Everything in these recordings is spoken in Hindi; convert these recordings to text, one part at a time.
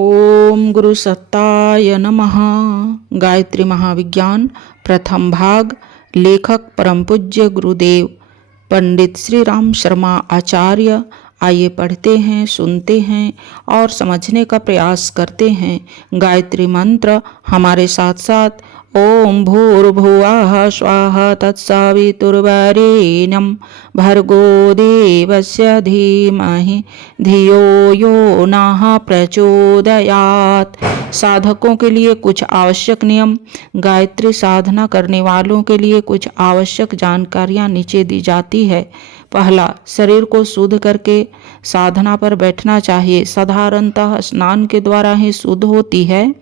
ओम गुरु सत्ताय नमः। गायत्री महाविज्ञान प्रथम भाग। लेखक परम पूज्य गुरुदेव पंडित श्री राम शर्मा आचार्य। आइए पढ़ते हैं, सुनते हैं और समझने का प्रयास करते हैं गायत्री मंत्र हमारे साथ साथ। ओम भूर्भुवः स्वः तत्सवितुर्वरेण्यं भर्गो देवस्य धीमहि धियो यो नः प्रचोदयात्। साधकों के लिए कुछ आवश्यक नियम। गायत्री साधना करने वालों के लिए कुछ आवश्यक जानकारियां नीचे दी जाती है। पहला, शरीर को शुद्ध करके साधना पर बैठना चाहिए। साधारणतः स्नान के द्वारा ही शुद्ध होती है,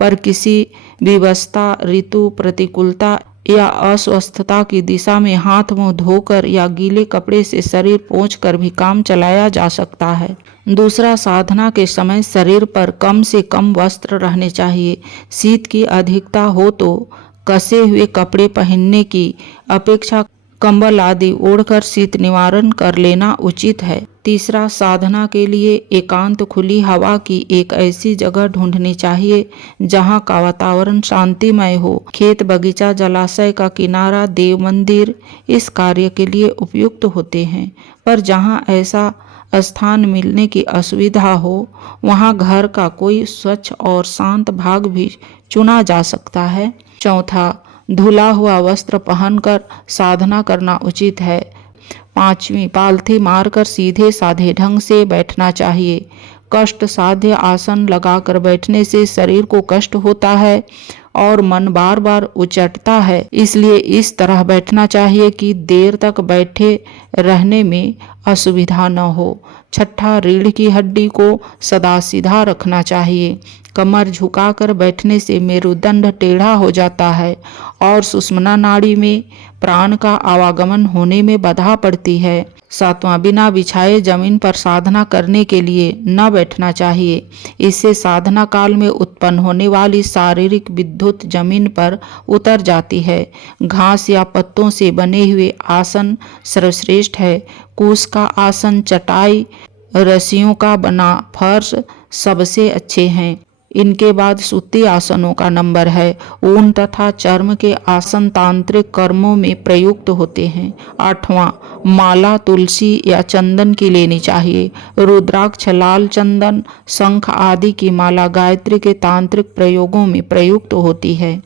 पर किसी विवशता, ऋतु प्रतिकूलता या अस्वस्थता की दिशा में हाथ मुंह धोकर या गीले कपड़े से शरीर पोंछकर भी काम चलाया जा सकता है। दूसरा, साधना के समय शरीर पर कम से कम वस्त्र रहने चाहिए। शीत की अधिकता हो तो कसे हुए कपड़े पहनने की अपेक्षा कंबल आदि ओढ़कर शीत निवारण कर लेना उचित है। तीसरा, साधना के लिए एकांत खुली हवा की एक ऐसी जगह ढूंढनी चाहिए जहां का वातावरण शांतिमय हो। खेत, बगीचा, जलाशय का किनारा, देव मंदिर इस कार्य के लिए उपयुक्त होते हैं, पर जहां ऐसा स्थान मिलने की असुविधा हो वहां घर का कोई स्वच्छ और शांत भाग भी चुना जा सकता है। चौथा, धुला हुआ वस्त्र पहनकर साधना करना उचित है। पांचवी, पालथी मारकर सीधे साधे ढंग से बैठना चाहिए। कष्ट साध्य आसन लगाकर बैठने से शरीर को कष्ट होता है और मन बार बार उचटता है, इसलिए इस तरह बैठना चाहिए कि देर तक बैठे रहने में असुविधा न हो। छठा, रीढ़ की हड्डी को सदा सीधा रखना चाहिए। कमर झुकाकर बैठने से मेरुदंड टेढ़ा हो जाता है और सुषुम्ना नाड़ी में प्राण का आवागमन होने में बाधा पड़ती है। सातवां, बिना बिछाए जमीन पर साधना करने के लिए न बैठना चाहिए। इससे साधना काल में उत्पन्न होने वाली शारीरिक विद्युत जमीन पर उतर जाती है। घास या पत्तों से बने हुए आसन सर्वश्रेष्ठ है। कूस का आसन, चटाई, रस्सियों का बना फर्श सबसे अच्छे हैं। इनके बाद सूती आसनों का नंबर है। ऊन तथा चर्म के आसन तांत्रिक कर्मों में प्रयुक्त होते हैं। आठवां, माला तुलसी या चंदन की लेनी चाहिए। रुद्राक्ष, लाल चंदन, शंख आदि की माला गायत्री के तांत्रिक प्रयोगों में प्रयुक्त होती है।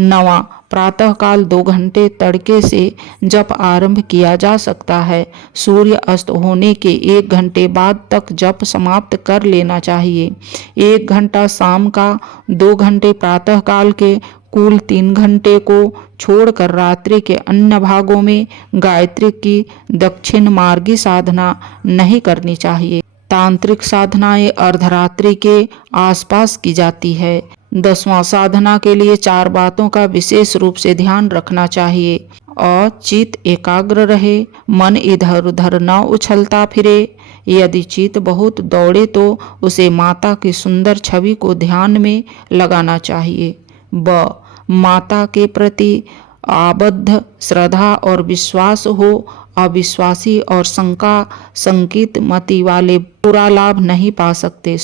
नवां, प्रातःकाल 2 घंटे तड़के से जप आरंभ किया जा सकता है। सूर्य अस्त होने के 1 घंटे बाद तक जप समाप्त कर लेना चाहिए। 1 घंटा शाम का, 2 घंटे प्रातःकाल के, कुल 3 घंटे को छोड़कर रात्रि के अन्य भागों में गायत्री की दक्षिण मार्गी साधना नहीं करनी चाहिए। तांत्रिक साधनाएं अर्धरात्रि के आसपास की जाती है। 10वां, साधना के लिए 4 बातों का विशेष रूप से ध्यान रखना चाहिए। चित्त एकाग्र रहे, मन इधर उधर न उछलता फिरे। यदि चित्त बहुत दौड़े तो उसे माता की सुंदर छवि को ध्यान में लगाना चाहिए। माता के प्रति आबद्ध श्रद्धा और विश्वास हो। अविश्वासी और शंका संकित मति वाले पूरा लाभ नहीं पा सकते।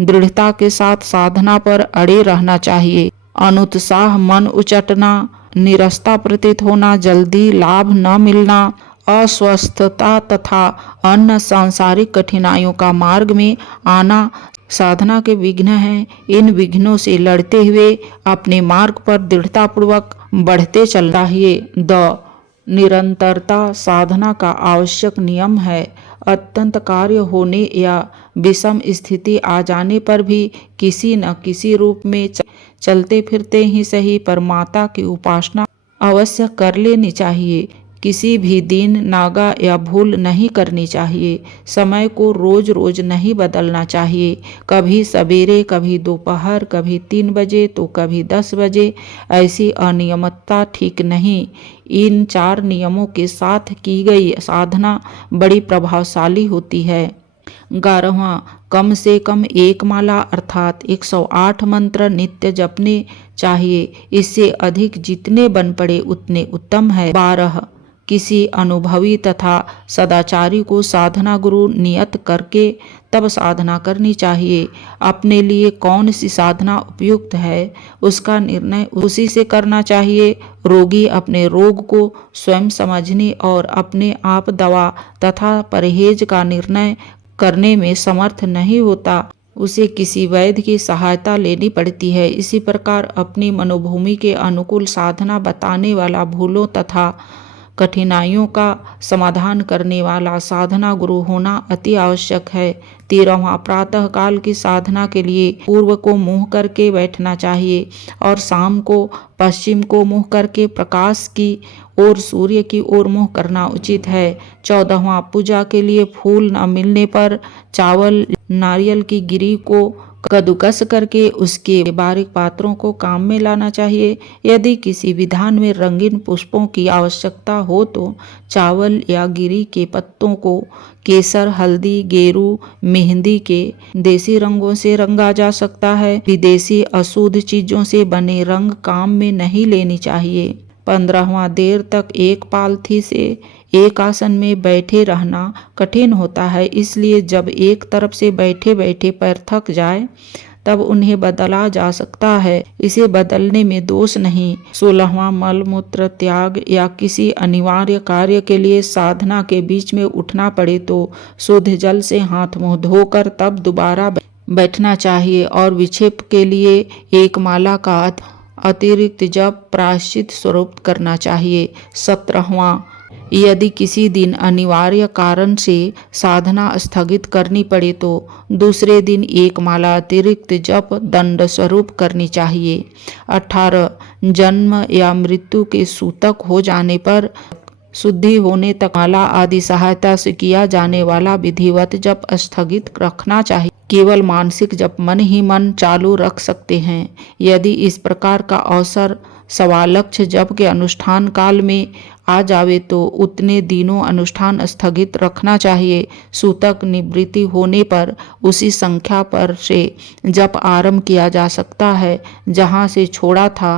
दृढ़ता के साथ साधना पर अड़े रहना चाहिए। अनुत्साह, मन उचटना, निरस्ता प्रतीत होना, जल्दी लाभ न मिलना, अस्वस्थता तथा अन्य सांसारिक कठिनाइयों का मार्ग में आना साधना के विघ्न हैं। इन विघ्नों से लड़ते हुए अपने मार्ग पर दृढ़तापूर्वक बढ़ते चलना चाहिए। निरंतरता साधना का आवश्यक नियम है। अत्यंत कार्य होने या विषम स्थिति आ जाने पर भी किसी न किसी रूप में चलते फिरते ही सही पर माता की उपासना अवश्य कर लेनी चाहिए। किसी भी दिन नागा या भूल नहीं करनी चाहिए। समय को रोज रोज नहीं बदलना चाहिए। कभी सवेरे, कभी दोपहर, कभी 3 बजे तो कभी 10 बजे। ऐसी अनियमितता ठीक नहीं। इन 4 नियमों के साथ की गई साधना बड़ी प्रभावशाली होती है। 11वां, कम से कम 1 माला अर्थात 108 मंत्र नित्य जपने चाहिए। इससे अधिक जितने बन पड़े उतने उत्तम है। 12, किसी अनुभवी तथा सदाचारी को साधना गुरु नियत करके तब साधना करनी चाहिए। अपने लिए कौन सी साधना उपयुक्त है उसका निर्णय उसी से करना चाहिए। रोगी अपने रोग को स्वयं समझने और अपने आप दवा तथा परहेज का निर्णय करने में समर्थ नहीं होता, उसे किसी वैद्य की सहायता लेनी पड़ती है। इसी प्रकार अपनी मनोभूमि के अनुकूल साधना बताने वाला, भूलों तथा कठिनाइयों का समाधान करने वाला साधना गुरु होना अति आवश्यक है। 13वां, प्रातः काल की साधना के लिए पूर्व को मुंह करके बैठना चाहिए और शाम को पश्चिम को मुंह करके प्रकाश की ओर, सूर्य की ओर मुंह करना उचित है। 14वां, पूजा के लिए फूल न मिलने पर चावल नारियल की गिरी को कद्दूकस करके उसके बारीक पात्रों को काम में लाना चाहिए। यदि किसी विधान में रंगीन पुष्पों की आवश्यकता हो तो चावल या गिरी के पत्तों को केसर, हल्दी, गेरू, मेहंदी के देसी रंगों से रंगा जा सकता है। विदेशी अशुद्ध चीजों से बने रंग काम में नहीं लेनी चाहिए। 15वां, देर तक एक पालथी से एक आसन में बैठे रहना कठिन होता है, इसलिए जब एक तरफ से बैठे बैठे पैर थक जाए तब उन्हें बदला जा सकता है, इसे बदलने में दोष नहीं। 16वां, मल मूत्र त्याग या किसी अनिवार्य कार्य के लिए साधना के बीच में उठना पड़े तो शुद्ध जल से हाथ मुंह धोकर तब दोबारा बैठना चाहिए और विक्षेप के लिए एक माला का अतिरिक्त जप प्रायश्चित स्वरूप करना चाहिए। 17वां, यदि किसी दिन अनिवार्य कारण से साधना स्थगित करनी पड़े तो दूसरे दिन एक माला अतिरिक्त जप दंड स्वरूप करनी चाहिए। 18, जन्म या मृत्यु के सूतक हो जाने पर शुद्धि होने तक माला आदि सहायता से किया जाने वाला विधिवत जप स्थगित रखना चाहिए। केवल मानसिक जप मन ही मन चालू रख सकते हैं। यदि इस प्रकार का अवसर सवालक्ष्य जप के अनुष्ठान काल में आ जावे तो उतने दिनों अनुष्ठान स्थगित रखना चाहिए। सूतक निवृत्ति होने पर उसी संख्या पर से जप आरंभ किया जा सकता है जहाँ से छोड़ा था।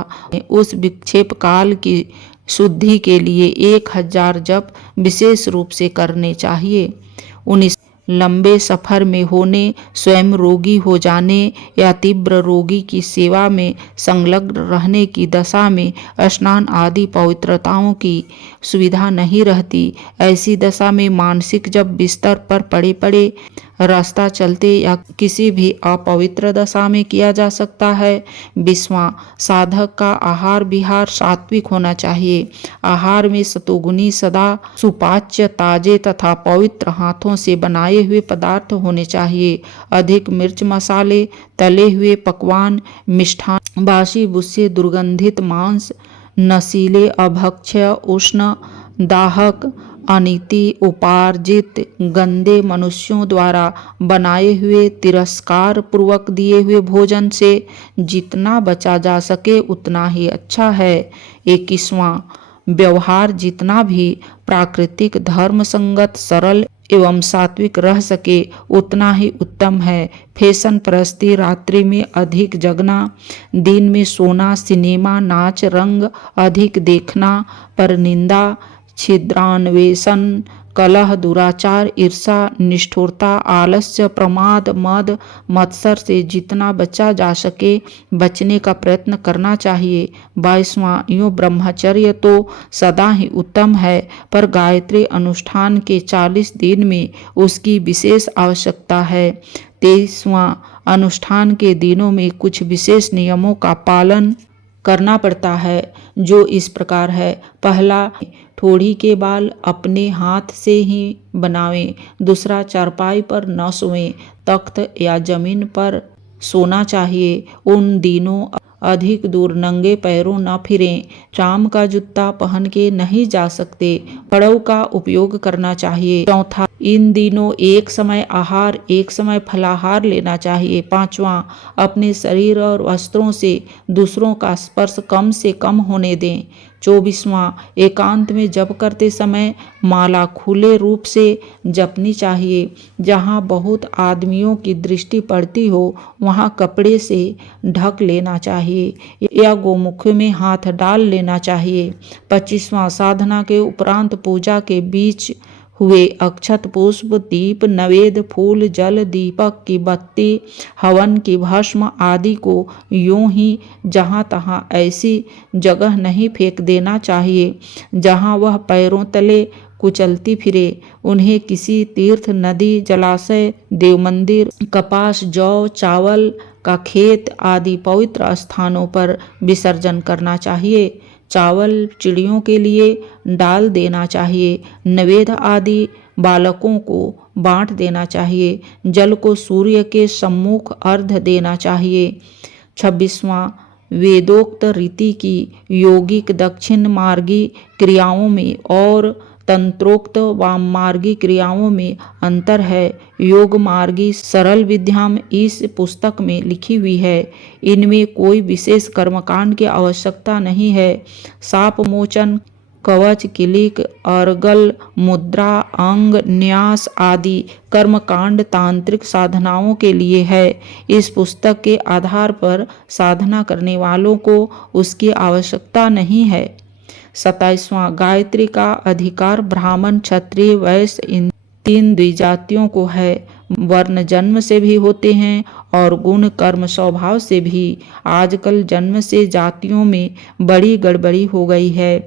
उस विक्षेप काल की शुद्धि के लिए 1000 जप विशेष रूप से करने चाहिए। 19, लंबे सफर में होने, स्वयं रोगी हो जाने या तीव्र रोगी की सेवा में संलग्न रहने की दशा में स्नान आदि पवित्रताओं की सुविधा नहीं रहती। ऐसी दशा में मानसिक जब बिस्तर पर पड़े पड़े, रास्ता चलते या किसी भी अपवित्र दशा में किया जा सकता है। 20वां, साधक का आहार विहार सात्विक होना चाहिए। आहार में सतोगुनी, सदा सुपाच्य, ताजे तथा पवित्र हाथों से बनाए हुए पदार्थ होने चाहिए। अधिक मिर्च मसाले, तले हुए पकवान, मिष्ठान, बासी बुस्से, दुर्गंधित मांस, नशीले, अभक्ष्य, उष्ण, दाहक, अनीति, उपार्जित, गंदे मनुष्यों द्वारा बनाए हुए, तिरस्कार पूर्वक दिए हुए भोजन से जितना बचा जा सके उतना ही अच्छा है। 21वां, व्यवहार जितना भी प्राकृतिक, धर्म संगत, सरल एवं सात्विक रह सके उतना ही उत्तम है। फैशन परस्ती, रात्रि में अधिक जगना, दिन में सोना, सिनेमा, नाच, रंग अधिक देखना, परनिंदा, छिद्रान्वेषण, कलह, दुराचार, ईर्षा, निष्ठुरता, आलस्य, प्रमाद, मद, मत्सर से जितना बचा जा सके बचने का प्रयत्न करना चाहिए। 22वां, यूँ ब्रह्मचर्य तो सदा ही उत्तम है, पर गायत्री अनुष्ठान के 40 दिन में उसकी विशेष आवश्यकता है। 23वां, अनुष्ठान के दिनों में कुछ विशेष नियमों का पालन करना पड़ता है, जो इस प्रकार है। पहला, ठोड़ी के बाल अपने हाथ से ही बनावें। दूसरा, चारपाई पर न सोएं, तख्त या जमीन पर सोना चाहिए। उन दिनों अधिक दूर नंगे पैरों न फिरें। चाम का जूता पहन के नहीं जा सकते। पड़व का उपयोग करना चाहिए। चौथा, इन दिनों एक समय आहार एक समय फलाहार लेना चाहिए। 5वां, अपने शरीर और वस्त्रों से दूसरों का स्पर्श कम से कम होने दें। 24वां, एकांत में जप करते समय माला खुले रूप से जपनी चाहिए। जहाँ बहुत आदमियों की दृष्टि पड़ती हो वहाँ कपड़े से ढक लेना चाहिए या गोमुख में हाथ डाल लेना चाहिए। 25वां, साधना के उपरांत पूजा के बीच हुए अक्षत, पुष्प, दीप, नवेद, फूल, जल, दीपक की बत्ती, हवन की भस्म आदि को यूं ही जहाँ तहाँ ऐसी जगह नहीं फेंक देना चाहिए जहाँ वह पैरों तले कुचलती फिरे। उन्हें किसी तीर्थ, नदी, जलाशय, देव मंदिर, कपास, जौ, चावल का खेत आदि पवित्र स्थानों पर विसर्जन करना चाहिए। चावल चिड़ियों के लिए डाल देना चाहिए। नवेद आदि बालकों को बांट देना चाहिए। जल को सूर्य के सम्मुख अर्घ्य देना चाहिए। 26वां, वेदोक्त रीति की यौगिक दक्षिण मार्गी क्रियाओं में और तंत्रोक्त वाम मार्गी क्रियाओं में अंतर है। योग मार्गी सरल विद्या इस पुस्तक में लिखी हुई है। इनमें कोई विशेष कर्मकांड की आवश्यकता नहीं है। साप मोचन, कवच, किलिक, अर्गल, मुद्रा, अंग न्यास आदि कर्मकांड तांत्रिक साधनाओं के लिए है। इस पुस्तक के आधार पर साधना करने वालों को उसकी आवश्यकता नहीं है। 27वां, गायत्री का अधिकार ब्राह्मण, क्षत्रिय, वैश्य इन 3 द्विजातियों को है। वर्ण जन्म से भी होते हैं और गुण कर्म स्वभाव से भी। आजकल जन्म से जातियों में बड़ी गड़बड़ी हो गई है।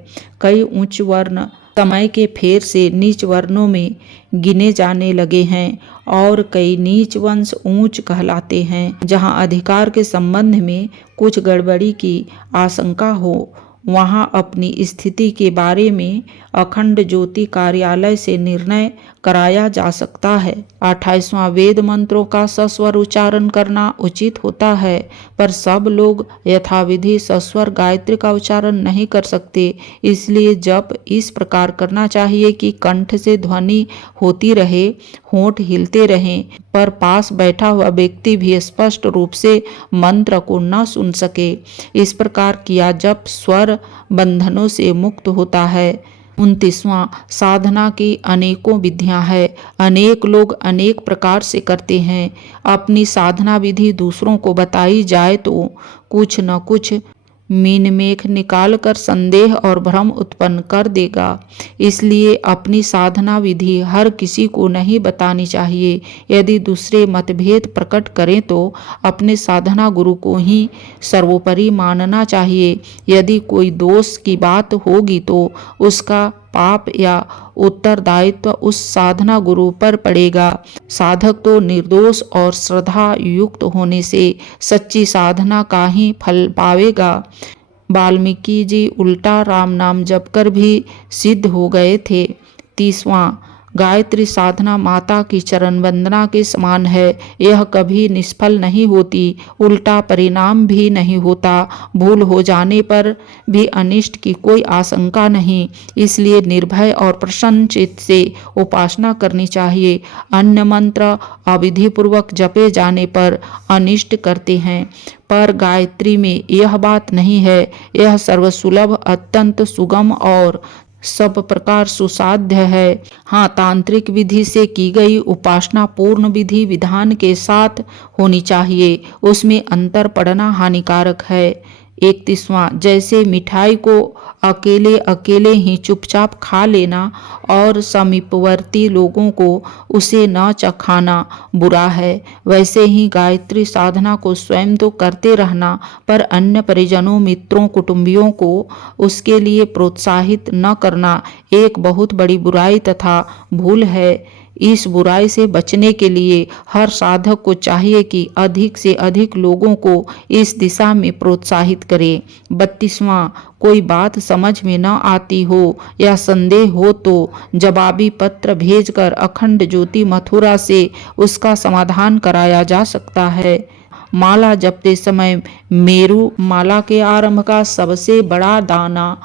कई उच्च वर्ण समय के फेर से नीच वर्णों में गिने जाने लगे हैं और कई नीच वंश ऊंच कहलाते हैं। जहां अधिकार के संबंध में कुछ गड़बड़ी की आशंका हो वहां अपनी स्थिति के बारे में अखंड ज्योति कार्यालय से निर्णय कराया जा सकता है। 28वां, वेद मंत्रों का सस्वर उच्चारण करना उचित होता है, पर सब लोग यथाविधि सस्वर गायत्री का उच्चारण नहीं कर सकते। इसलिए जप इस प्रकार करना चाहिए कि कंठ से ध्वनि होती रहे, होंठ हिलते रहें, पर पास बैठा हुआ व्यक्ति भी स्पष्ट रूप से मंत्र को न सुन सके। इस प्रकार किया जप स्वर बंधनों से मुक्त होता है। 29वां, साधना की अनेकों विधियां हैं। अनेक लोग अनेक प्रकार से करते हैं। अपनी साधना विधि दूसरों को बताई जाए तो कुछ न कुछ मीनमेख निकाल कर संदेह और भ्रम उत्पन्न कर देगा। इसलिए अपनी साधना विधि हर किसी को नहीं बतानी चाहिए। यदि दूसरे मतभेद प्रकट करें तो अपने साधना गुरु को ही सर्वोपरि मानना चाहिए। यदि कोई दोष की बात होगी तो उसका पाप या उत्तरदायित्व उस साधना गुरु पर पड़ेगा। साधक तो निर्दोष और श्रद्धा युक्त होने से सच्ची साधना का ही फल पावेगा। वाल्मीकि जी उल्टा राम नाम जप कर भी सिद्ध हो गए थे। 30वां, गायत्री साधना माता की चरण वंदना के समान है। यह कभी निष्फल नहीं होती, उल्टा परिणाम भी नहीं होता। भूल हो जाने पर भी अनिष्ट की कोई आशंका नहीं। इसलिए निर्भय और प्रसन्न चित्त से उपासना करनी चाहिए। अन्य मंत्र अविधिपूर्वक जपे जाने पर अनिष्ट करते हैं, पर गायत्री में यह बात नहीं है। यह सर्वसुलभ, अत्यंत सुगम और सब प्रकार सुसाध्य है। हाँ, तांत्रिक विधि से की गई उपासना पूर्ण विधि विधान के साथ होनी चाहिए। उसमें अंतर पड़ना हानिकारक है। 31वां, जैसे मिठाई को अकेले अकेले ही चुपचाप खा लेना और समीपवर्ती लोगों को उसे न चखाना बुरा है, वैसे ही गायत्री साधना को स्वयं तो करते रहना, पर अन्य परिजनों, मित्रों, कुटुंबियों को उसके लिए प्रोत्साहित न करना एक बहुत बड़ी बुराई तथा भूल है। इस बुराई से बचने के लिए हर साधक को चाहिए कि अधिक से अधिक लोगों को इस दिशा में प्रोत्साहित करे। 32वां, कोई बात समझ में न आती हो या संदेह हो तो जवाबी पत्र भेजकर अखंड ज्योति मथुरा से उसका समाधान कराया जा सकता है। माला जपते समय मेरु माला के आरंभ का सबसे बड़ा दाना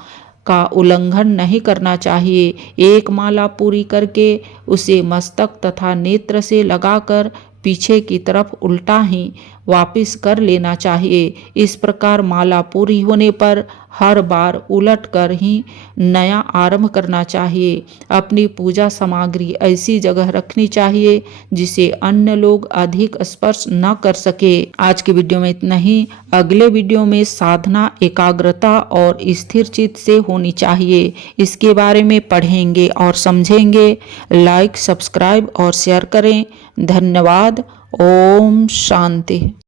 का उल्लंघन नहीं करना चाहिए। एक माला पूरी करके उसे मस्तक तथा नेत्र से लगाकर पीछे की तरफ उल्टा ही वापस कर लेना चाहिए। इस प्रकार माला पूरी होने पर हर बार उलट कर ही नया आरंभ करना चाहिए। अपनी पूजा सामग्री ऐसी जगह रखनी चाहिए जिसे अन्य लोग अधिक स्पर्श न कर सके। आज की वीडियो में इतना ही। अगले वीडियो में साधना एकाग्रता और स्थिर चित्त से होनी चाहिए, इसके बारे में पढ़ेंगे और समझेंगे। लाइक, सब्सक्राइब और शेयर करें। धन्यवाद। ओम शांति।